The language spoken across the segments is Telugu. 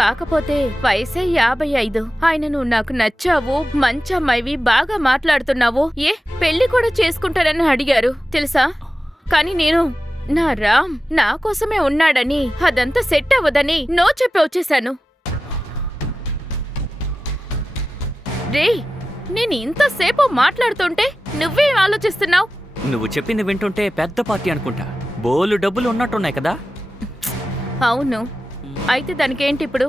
కాకపోతే వయసే 55. ఆయన నువ్వు నాకు నచ్చావు, మంచి అమ్మాయివి, బాగా మాట్లాడుతున్నావు, పెళ్లి కూడా చేసుకుంటానని అడిగారు తెలుసా. కాని నేను నా రామ్ నా కోసమే ఉన్నాడని, అదంతా సెట్ అవ్వదని నో చెప్పి వచ్చేశాను. రే, నేను ఇంతసేపు మాట్లాడుతుంటే నువ్వేం ఆలోచిస్తున్నావు? నువ్వు చెప్పింది వింటుంటే పెద్ద పార్టీ అనుకుంటా. బోలు డబ్బులు ఉన్నట్టున్నాయి కదా. అవును, అయితే దానికేంటి ఇప్పుడు?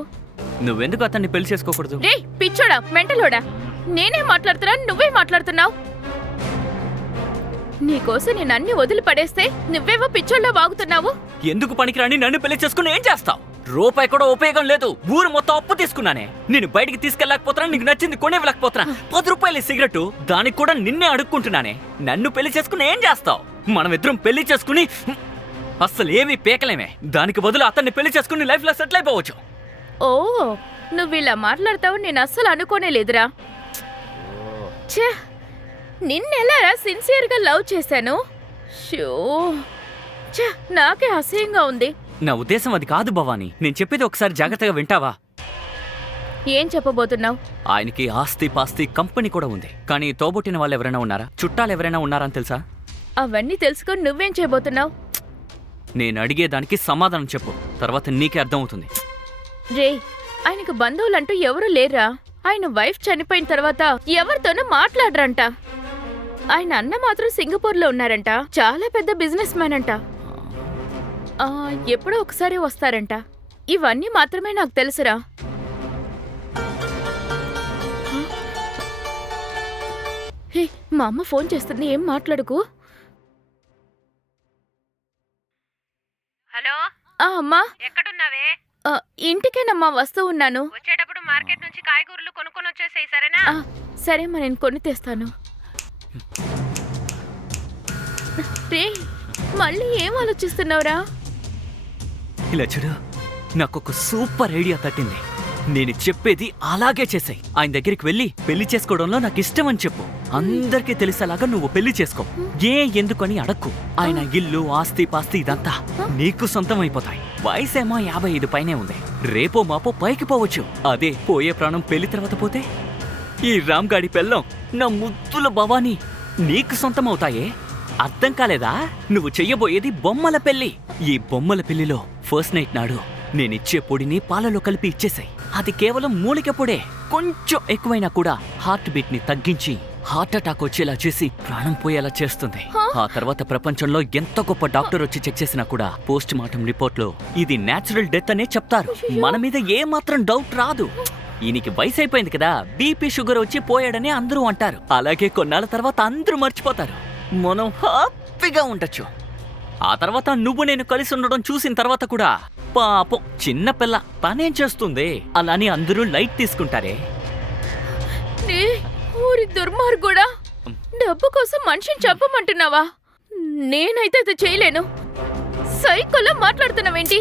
నువ్వెందుకు అతన్ని పెళ్లి చేసుకోకూడదు? రే పిచ్చోడా, మెంటలోడా, నేనే మాట్లాడుతున్నా, నువ్వే మాట్లాడుతున్నావు. నీకోసం నేను అన్ని వదిలిపడేస్తే నువ్వేవో పిచ్చోళ్ళ వాగుతున్నావు. ఎందుకు పనికిరాని నన్ను పెళ్లి చేసుకుని ఏం చేస్తావు? రూపాయి కూడా ఉపయోగం లేదు. ఊరు మొత్తం అప్పు తీసుకున్నానే. నేను బయటికి తీసుకెళ్ళకపోతున్నా, నీకు నచ్చింది కొనేవ్వలేకపోతున్నా. 10 రూపాయల సిగరెట్, దానికి కూడా నిన్నే అడుక్కుంటున్నానే. నన్ను పెళ్లి చేసుకుని ఏం చేస్తావు? మనమిద్దరం పెళ్లి చేసుకుని అస్సలు ఏమీ పేకలేమే. దానికి బదులు అతన్ని పెళ్లి చేసుకుని లైఫ్ లో సెటిల్ అయిపోవచ్చు. ఓ, నువ్విలా మాట్లాడతావు నేను అస్సలు అనుకోనే లేదురా. ఛే, నిన్నెలారా సిన్సియర్గా లవ్ చేశాను. షో, ఛే, నాకే అసహ్యంగా ఉంది. నా ఉద్దేశం అది కాదు భవానీ. నేను చెప్పేది ఒకసారి జాగ్రత్తగా వింటావా? ఏం చెప్పబోతున్నావు? ఆయనకి ఆస్తి పాస్తి కంపెనీ కూడా ఉంది. కానీ తోబుట్టిన వాళ్ళు ఎవరైనా ఉన్నారా? చుట్టాలు ఎవరైనా ఉన్నారా అని తెలుసా? అవన్నీ తెలుసుకొని నువ్వేం చేయబోతున్నావు? నేను అడిగేదానికి సమాధానం చెప్పు, తర్వాత నీకే అర్థమవుతుంది. రే, ఆయనకు బంధువులంటూ ఎవరూ లేరా? ఆయన వైఫ్ చనిపోయిన తర్వాత ఎవరితోనూ మాట్లాడరంట. ఆయన అన్న మాత్రం సింగపూర్లో ఉన్నారంట. చాలా పెద్ద బిజినెస్ మ్యాన్ అంట. ఎప్పుడో ఒకసారి వస్తారంట. ఇవన్నీ మాత్రమే నాకు తెలుసురా. హే, మా అమ్మ ఫోన్ చేస్తుంది, ఏం మాట్లాడుకు. హలో అమ్మా, ఎక్కడున్నావే? ఇంటికేనమ్మా, వస్తూ ఉన్నాను. వచ్చేటప్పుడు మార్కెట్ నుంచి కాయగూరలు కొనుక్కొని వచ్చేసేయ్, సరేనా? సరేమ్మా, నేను కొని తెస్తాను. రే, మళ్ళీ ఏం ఆలోచిస్తున్నావురా? ఇలా చూడు, నాకొక సూపర్ ఐడియా తట్టింది. నేను చెప్పేది అలాగే చేసాయి. ఆయన దగ్గరికి వెళ్ళి పెళ్లి చేసుకోవడంలో నాకు ఇష్టం అని చెప్పు. అందరికీ తెలిసేలాగా నువ్వు పెళ్లి చేసుకో. ఎందుకని అడక్కు. ఆయన ఇల్లు, ఆస్తి పాస్తి ఇదంతా నీకు సొంతం అయిపోతాయి. వయసేమో 55 పైనే ఉంది. రేపో మాపో పైకి పోవచ్చు. అదే పోయే ప్రాణం పెళ్లి తర్వాత పోతే ఈ రామ్ గాడి పెళ్ళం, నా ముద్దుల భవానీ నీకు సొంతం అవుతాయే. అర్థం కాలేదా? నువ్వు చెయ్యబోయేది బొమ్మల పెళ్లి. ఈ బొమ్మల పెళ్లిలో ఫస్ట్ నైట్ నాడు నేనిచ్చే పొడిని పాలలో కలిపి ఇచ్చేసాయి. అది కేవలం మూలిక పొడే. కొంచెం ఎక్కువైనా కూడా హార్ట్ బీట్ ని తగ్గించి హార్ట్ అటాక్ వచ్చేలా చేసి ప్రాణం పోయేలా చేస్తుంది. ఆ తర్వాత ప్రపంచంలో ఎంత గొప్ప డాక్టర్ వచ్చి చెక్ చేసినా కూడా పోస్ట్ మార్టం రిపోర్ట్ లో ఇది నేచురల్ డెత్ అనే చెప్తారు. మన మీద ఏ మాత్రం డౌట్ రాదు. ఈయనకి వయసు అయిపోయింది కదా, బీపీ షుగర్ వచ్చి పోయాడని అందరూ అంటారు. అలాగే కొన్నాళ్ళ తర్వాత అందరూ మర్చిపోతారు. మనం హ్యాపీగా ఉండొచ్చు. ఆ తర్వాత నువ్వు నేను కలిసి ఉండడం చూసిన తర్వాత కూడా పాపం చిన్న పిల్ల తనేం చేస్తుంది అలాని అందరూ లైట్ తీసుకుంటారే. ఊరి దుర్మార్గుడా, డబ్బు కోసం మనిషిని చెప్పమంటున్నావా? నేనైతే అది చేయలేను. సైకోలా మాట్లాడుతున్నావేంటి?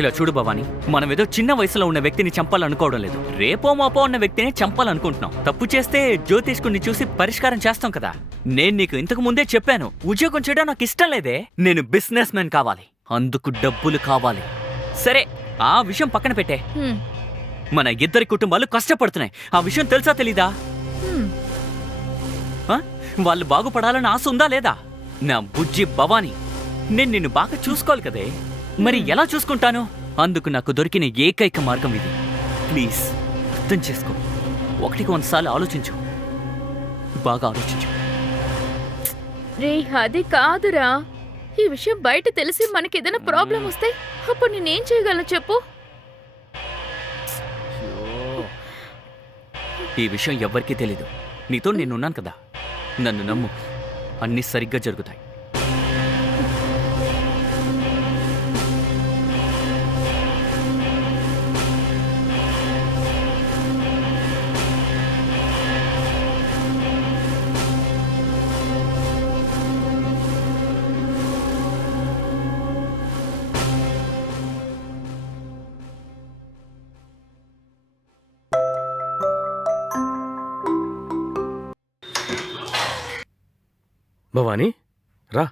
ఇలా చూడు భవానీ, మనం ఏదో చిన్న వయసులో ఉన్న వ్యక్తిని చంపాలనుకోవడం లేదు. రేపో మాపో ఉన్న వ్యక్తిని చంపాలనుకుంటున్నాం. తప్పు చేస్తే జ్యోతిష్కుని చూసి పరిష్కారం చేస్తాం కదా. నేను నీకు ఇంతకు ముందే చెప్పాను, ఉద్యోగం చేయడం నాకు ఇష్టం లేదే. నేను బిజినెస్ మ్యాన్ కావాలి, అందుకు డబ్బులు కావాలి. సరే, ఆ విషయం పక్కన పెట్టే. మన ఇద్దరి కుటుంబాలు కష్టపడుతున్నాయి. ఆ విషయం తెలుసా తెలీదా? వాళ్ళు బాగుపడాలని ఆశ ఉందా లేదా? నా బుజ్జి భవానీ, నేను నిన్ను బాగా చూసుకోవాలి కదే. మరి ఎలా చూసుకుంటాను? అందుకు నాకు దొరికిన ఏకైక మార్గం ఇది. ప్లీజ్ అర్థం చేసుకో. 1 సార్లు ఆలోచించు, బాగా ఆలోచించు. రే, అది కాదురా. ఈ విషయం బయట తెలిసి మనకేదైనా ప్రాబ్లం వస్తే అప్పుడు నేనేం చేయగలను చెప్పు? ఈ విషయం ఎవ్వరికీ తెలీదు. నీతో నేనున్నాను కదా, నన్ను నమ్ము, అన్నీ సరిగ్గా జరుగుతాయి. భవానీ రా.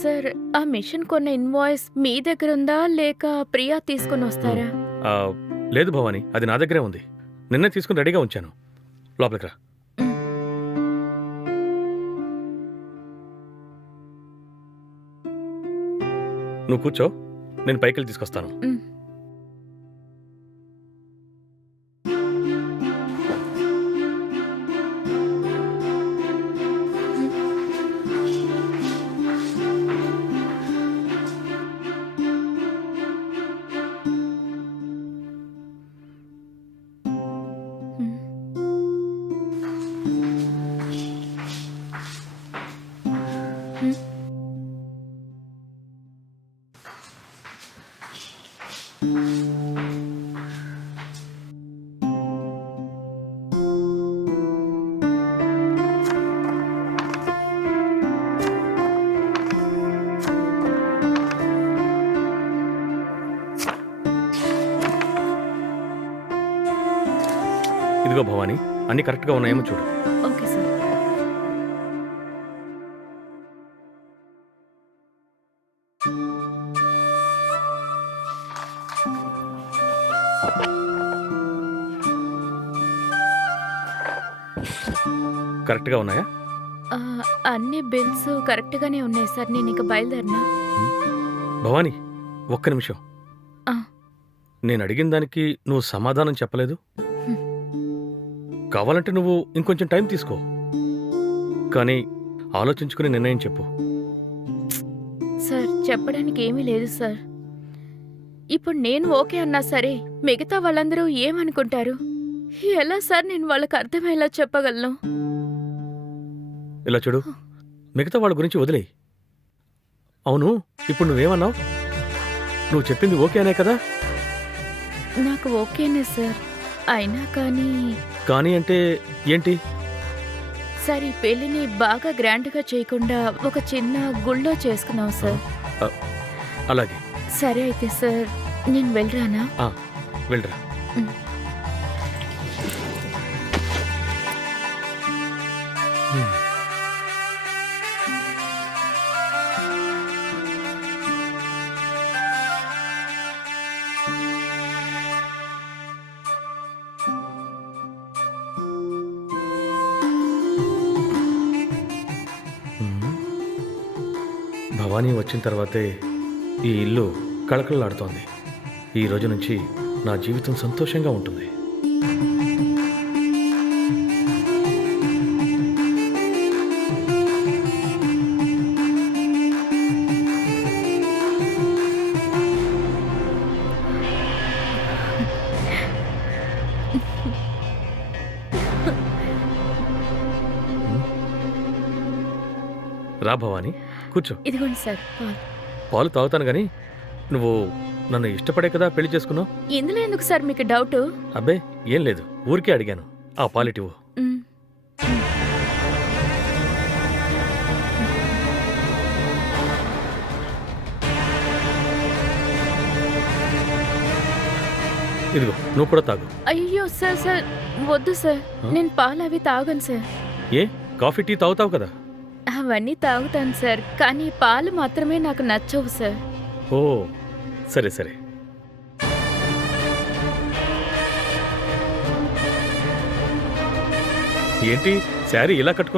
సార్ ఆ మిషన్ కొన్న ఇన్వాయిస్ మీ దగ్గర ఉందా లేక ప్రియా తీసుకుని వస్తారా? ఆ, లేదు భవాని, అది నా దగ్గరే ఉంది. నిన్నే తీసుకుని రెడీగా ఉంచాను. లోపలికి రా. నువ్వు కూర్చో, నేను పైకి తీసుకొస్తాను. మ్. ఇదిగో భవాని, అన్ని కరెక్ట్గా ఉన్నాయేమో చూడు. Okay sir. కరెక్ట్గా ఉన్నాయా? ఆ, అన్ని బిల్స్ కరెక్ట్ గానే ఉన్నాయి సార్. నేను ఇక బయలుదేరినా. భవాని, ఒక్క నిమిషం. ఆ. నేను అడిగిన దానికి నువ్వు సమాధానం చెప్పలేదు. హ్మ్. కావాలంటే నువ్వు ఇంకొంచెం టైం తీసుకో, కానీ ఆలోచించుకుని నిర్ణయం చెప్పు. సార్ చెప్పడానికి ఏమీ లేదు సార్. ఇప్పుడు నేను ఓకే అన్నా సరే మిగతా వాళ్ళందరూ ఏమనుకుంటారు? ఎలా సార్ నేను వాళ్ళకి అర్థమయ్యేలా చెప్పగలను? ఇలా చూడు, మిగతా వాళ్ళ గురించి వదిలేయి. అవును, ఇప్పుడు నువ్వేమన్నావు? నువ్వు చెప్పింది ఓకే అనే కదా? నాకు ఓకేనే సార్. అయినా కానీ అంటే ఏంటి? సార్ ఈ పెళ్లిని బాగా గ్రాండ్గా చేయకుండా ఒక చిన్న గుళ్ళో చేసుకున్నాం సార్. అలాగే. సరే అయితే సార్ నేను వెళ్ళరానా? వెళ్ళరా. మ్. భవానీ వచ్చిన తర్వాతే ఈ ఇల్లు కళకళలాడుతోంది. ఈ రోజు నుంచి నా జీవితం సంతోషంగా ఉంటుంది. రా భవానీ, కూర్చో. ఇదిగోండి సార్ పాలు. పాలు తాగుతాను గాని నువ్వు నన్ను ఇష్టపడే కదా పెళ్లి చేసుకున్నావు. ఇందులో ఎందుకు సార్ మీకు డౌట్? అబ్బే ఏం లేదు, ఊరికే అడిగాను. ఆ పాలిటివు. మ్. ఇదిగో, నువ్వు కూడా తాగు. అయ్యో సార్ సార్ వద్దు సార్. నేను పాలు అవి తాగను సార్. ఏ, కాఫీ టీ తాగుతావు కదా? అవన్నీ తాగుతాను సార్, కానీ పాలు మాత్రమే నాకు నచ్చవు సార్. ఓ, సరే సరే. ఏంటి శారీ ఇలా కట్టుకు